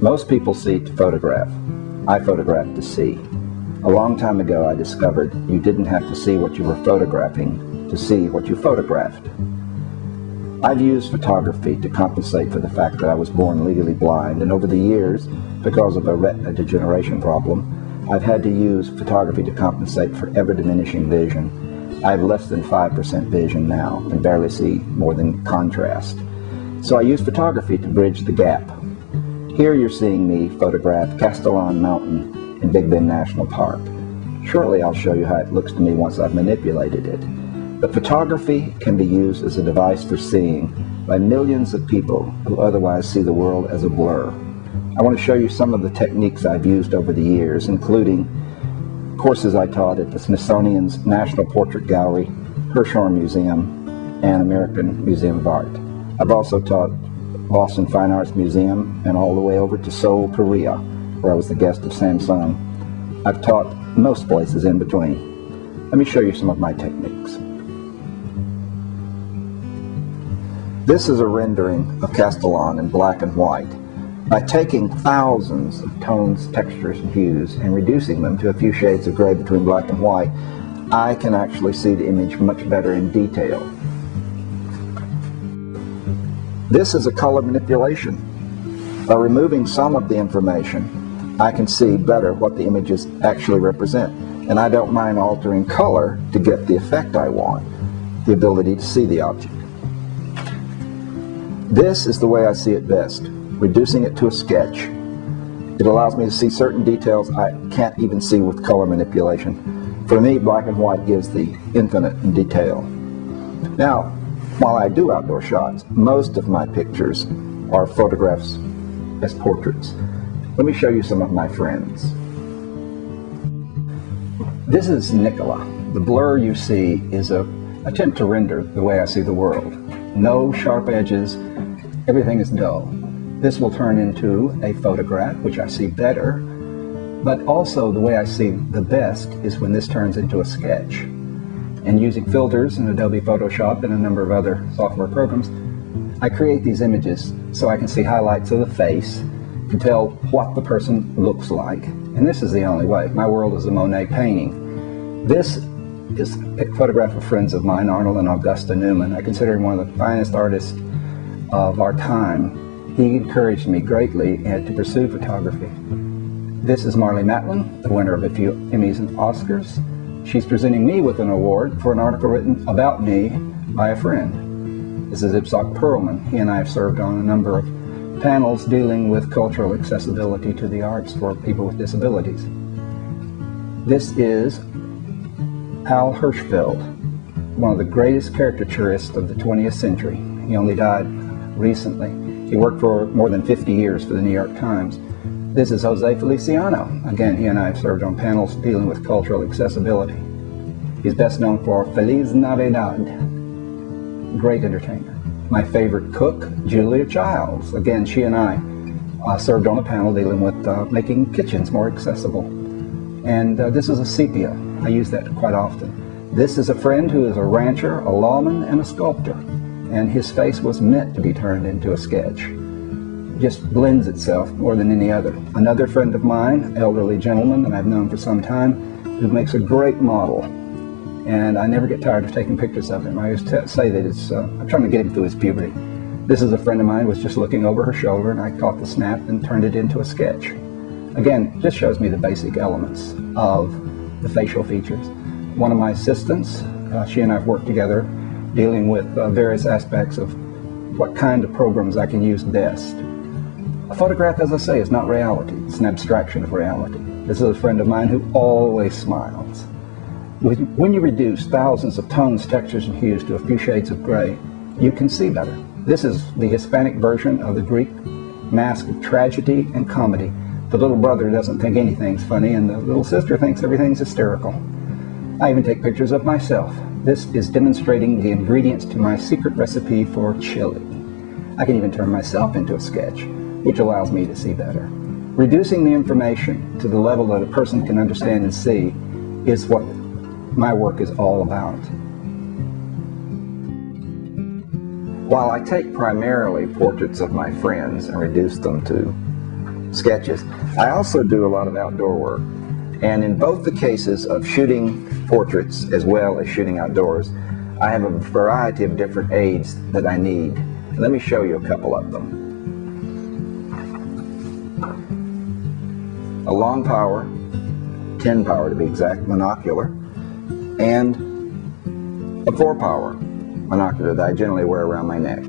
Most people see to photograph. I photograph to see. A long time ago I discovered you didn't have to see what you were photographing to see what you photographed. I've used photography to compensate for the fact that I was born legally blind, and over the years, because of a retina degeneration problem, I've had to use photography to compensate for ever-diminishing vision. I have less than 5% vision now and barely see more than contrast. So I use photography to bridge the gap. Here you're seeing me photograph Castellan Mountain in Big Bend National Park. Shortly I'll show you how it looks to me once I've manipulated it. But photography can be used as a device for seeing by millions of people who otherwise see the world as a blur. I want to show you some of the techniques I've used over the years, including courses I taught at the Smithsonian's National Portrait Gallery, Hirshhorn Museum, and American Museum of Art. I've also taught Boston Fine Arts Museum and all the way over to Seoul, Korea, where I was the guest of Samsung. I've taught most places in between. Let me show you some of my techniques. This is a rendering of Castellan in black and white. By taking thousands of tones, textures, and hues and reducing them to a few shades of gray between black and white, I can actually see the image much better in detail. This is a color manipulation. By removing some of the information, I can see better what the images actually represent. And I don't mind altering color to get the effect I want, the ability to see the object. This is the way I see it best, reducing it to a sketch. It allows me to see certain details I can't even see with color manipulation. For me, black and white gives the infinite in detail. Now, while I do outdoor shots, most of my pictures are photographs as portraits. Let me show you some of my friends. This is Nicola. The blur you see is an attempt to render the way I see the world. No sharp edges, everything is dull. This will turn into a photograph, which I see better, but also the way I see the best is when this turns into a sketch. And using filters in Adobe Photoshop and a number of other software programs, I create these images so I can see highlights of the face, can tell what the person looks like. And this is the only way. My world is a Monet painting. This is a photograph of friends of mine, Arnold and Augusta Newman. I consider him one of the finest artists of our time. He encouraged me greatly to pursue photography. This is Marlee Matlin, the winner of a few Emmys and Oscars. She's presenting me with an award for an article written about me by a friend. This is Ipsak Perlman. He and I have served on a number of panels dealing with cultural accessibility to the arts for people with disabilities. This is Al Hirschfeld, one of the greatest caricaturists of the 20th century. He only died recently. He worked for more than 50 years for the New York Times. This is Jose Feliciano. Again, he and I have served on panels dealing with cultural accessibility. He's best known for Feliz Navidad. Great entertainer. My favorite cook, Julia Childs. Again, she and I served on a panel dealing with making kitchens more accessible. And this is a sepia. I use that quite often. This is a friend who is a rancher, a lawman, and a sculptor. And his face was meant to be turned into a sketch. Just blends itself more than any other. Another friend of mine, elderly gentleman that I've known for some time, who makes a great model. And I never get tired of taking pictures of him. I always say that I'm trying to get him through his puberty. This is a friend of mine who was just looking over her shoulder, and I caught the snap and turned it into a sketch. Again, just shows me the basic elements of the facial features. One of my assistants, she and I have worked together dealing with various aspects of what kind of programs I can use best. A photograph, as I say, is not reality. It's an abstraction of reality. This is a friend of mine who always smiles. When you reduce thousands of tones, textures, and hues to a few shades of gray, you can see better. This is the Hispanic version of the Greek mask of tragedy and comedy. The little brother doesn't think anything's funny, and the little sister thinks everything's hysterical. I even take pictures of myself. This is demonstrating the ingredients to my secret recipe for chili. I can even turn myself into a sketch, which allows me to see better. Reducing the information to the level that a person can understand and see is what my work is all about. While I take primarily portraits of my friends and reduce them to sketches. I also do a lot of outdoor work, and in both the cases of shooting portraits as well as shooting outdoors, I have a variety of different aids that I need. Let me show you a couple of them. A long power, 10 power to be exact, monocular, and a 4 power monocular that I generally wear around my neck.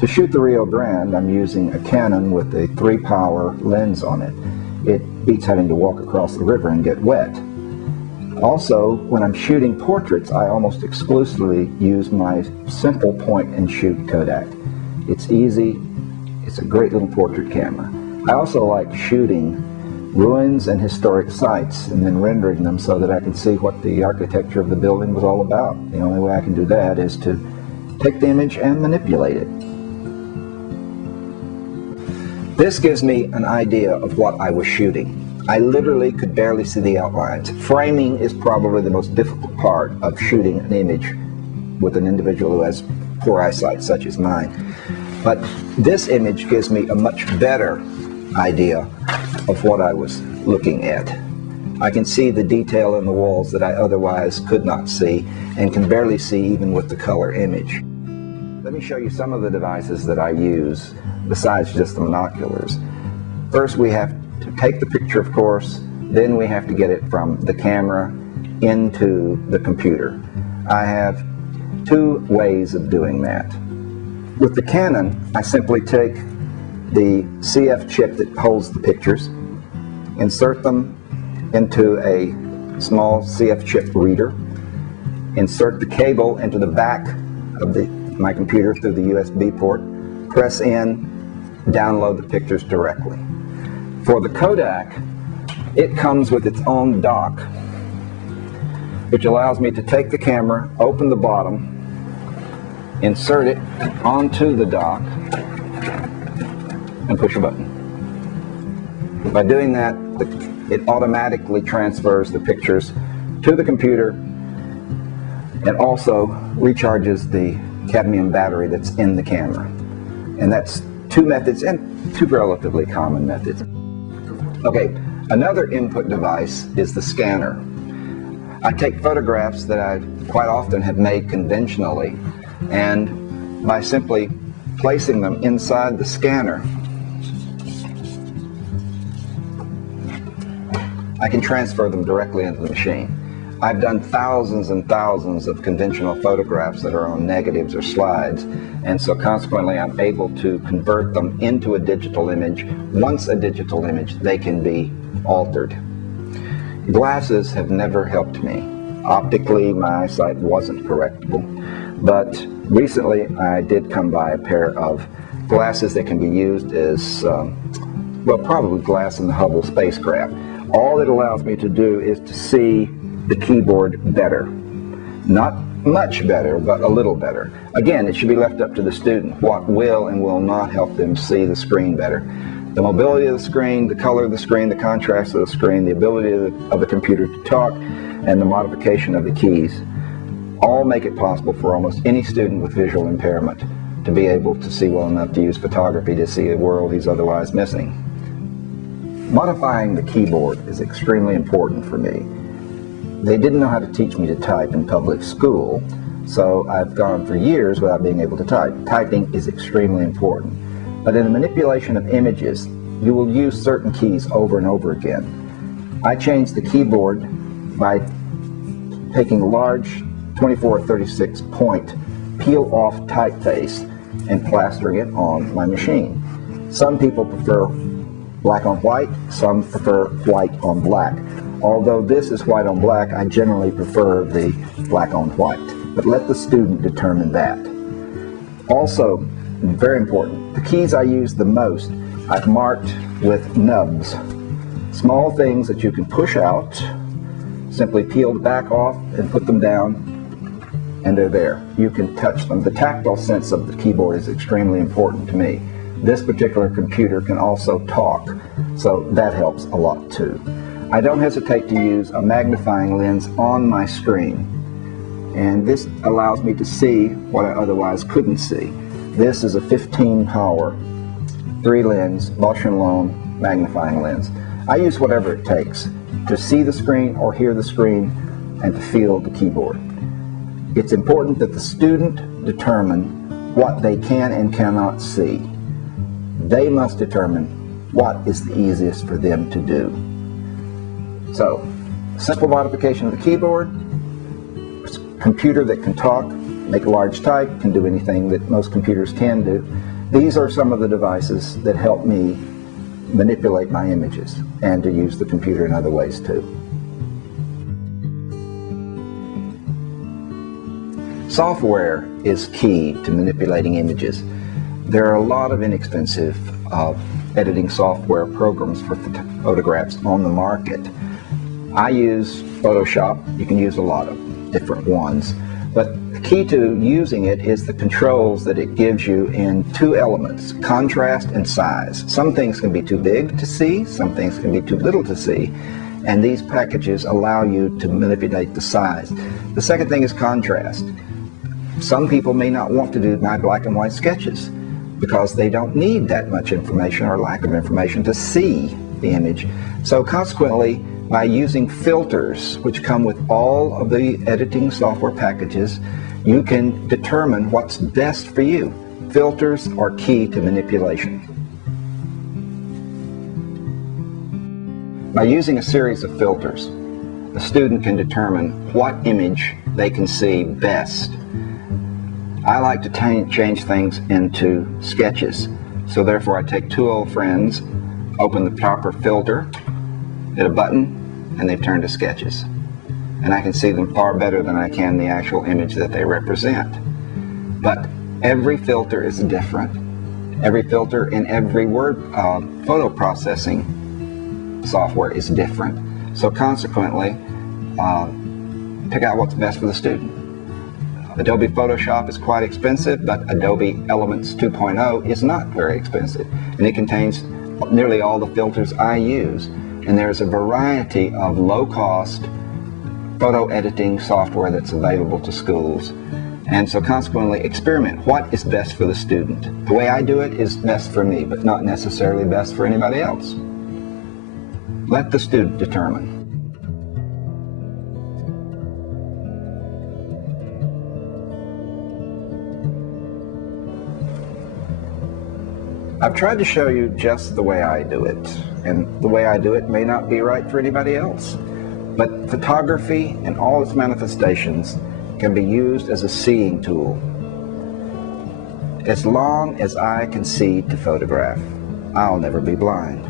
To shoot the Rio Grande, I'm using a Canon with a 3 power lens on it. It beats having to walk across the river and get wet. Also, when I'm shooting portraits, I almost exclusively use my simple point and shoot Kodak. It's easy, it's a great little portrait camera. I also like shooting ruins and historic sites and then rendering them so that I can see what the architecture of the building was all about. The only way I can do that is to take the image and manipulate it. This gives me an idea of what I was shooting. I literally could barely see the outlines. Framing is probably the most difficult part of shooting an image with an individual who has poor eyesight, such as mine. But this image gives me a much better idea of what I was looking at. I can see the detail in the walls that I otherwise could not see and can barely see even with the color image. Let me show you some of the devices that I use besides just the monoculars. First, we have to take the picture, of course, then we have to get it from the camera into the computer. I have 2 ways of doing that. With the Canon, I simply take the CF chip that holds the pictures, insert them into a small CF chip reader, insert the cable into the back of my computer through the USB port, press in, download the pictures directly. For the Kodak, it comes with its own dock, which allows me to take the camera, open the bottom, insert it onto the dock, and push a button. By doing that, it automatically transfers the pictures to the computer and also recharges the cadmium battery that's in the camera. And that's 2 methods, and 2 relatively common methods. Okay, another input device is the scanner. I take photographs that I quite often have made conventionally, and by simply placing them inside the scanner, I can transfer them directly into the machine. I've done thousands and thousands of conventional photographs that are on negatives or slides, and so consequently I'm able to convert them into a digital image. Once a digital image, they can be altered. Glasses have never helped me. Optically, my eyesight wasn't correctable, but recently I did come by a pair of glasses that can be used as, well, probably glass in the Hubble spacecraft. All it allows me to do is to see the keyboard better. Not much better, but a little better. Again, it should be left up to the student what will and will not help them see the screen better. The mobility of the screen, the color of the screen, the contrast of the screen, the ability of the computer to talk, and the modification of the keys all make it possible for almost any student with visual impairment to be able to see well enough to use photography to see a world he's otherwise missing. Modifying the keyboard is extremely important for me. They didn't know how to teach me to type in public school, so I've gone for years without being able to type. Typing is extremely important. But in the manipulation of images, you will use certain keys over and over again. I changed the keyboard by taking a large 24 or 36 point peel-off typeface and plastering it on my machine. Some people prefer black on white, some prefer white on black. Although this is white on black, I generally prefer the black on white. But let the student determine that. Also, very important, the keys I use the most, I've marked with nubs. Small things that you can push out, simply peel the back off and put them down, and they're there. You can touch them. The tactile sense of the keyboard is extremely important to me. This particular computer can also talk, so that helps a lot too. I don't hesitate to use a magnifying lens on my screen, and this allows me to see what I otherwise couldn't see. This is a 15 power 3-lens, Bausch & Lomb magnifying lens. I use whatever it takes to see the screen or hear the screen and to feel the keyboard. It's important that the student determine what they can and cannot see. They must determine what is the easiest for them to do. So, simple modification of the keyboard, a computer that can talk, make large type, can do anything that most computers can do. These are some of the devices that help me manipulate my images and to use the computer in other ways too. Software is key to manipulating images. There are a lot of inexpensive editing software programs for photographs on the market. I use Photoshop. You can use a lot of different ones, but the key to using it is the controls that it gives you in 2 elements, contrast and size. Some things can be too big to see, some things can be too little to see, and these packages allow you to manipulate the size. The second thing is contrast. Some people may not want to do my black and white sketches because they don't need that much information or lack of information to see the image. So consequently, by using filters, which come with all of the editing software packages, you can determine what's best for you. Filters are key to manipulation. By using a series of filters, a student can determine what image they can see best. I like to change things into sketches, so therefore I take 2 old friends, open the proper filter, hit a button, and they've turned to sketches. And I can see them far better than I can the actual image that they represent. But every filter is different. Every filter in every word photo processing software is different. So consequently, pick out what's best for the student. Adobe Photoshop is quite expensive, but Adobe Elements 2.0 is not very expensive. And it contains nearly all the filters I use. And there's a variety of low-cost photo editing software that's available to schools. And so consequently, experiment. What is best for the student? The way I do it is best for me, but not necessarily best for anybody else. Let the student determine. I've tried to show you just the way I do it, and the way I do it may not be right for anybody else. But photography and all its manifestations can be used as a seeing tool. As long as I can see to photograph, I'll never be blind.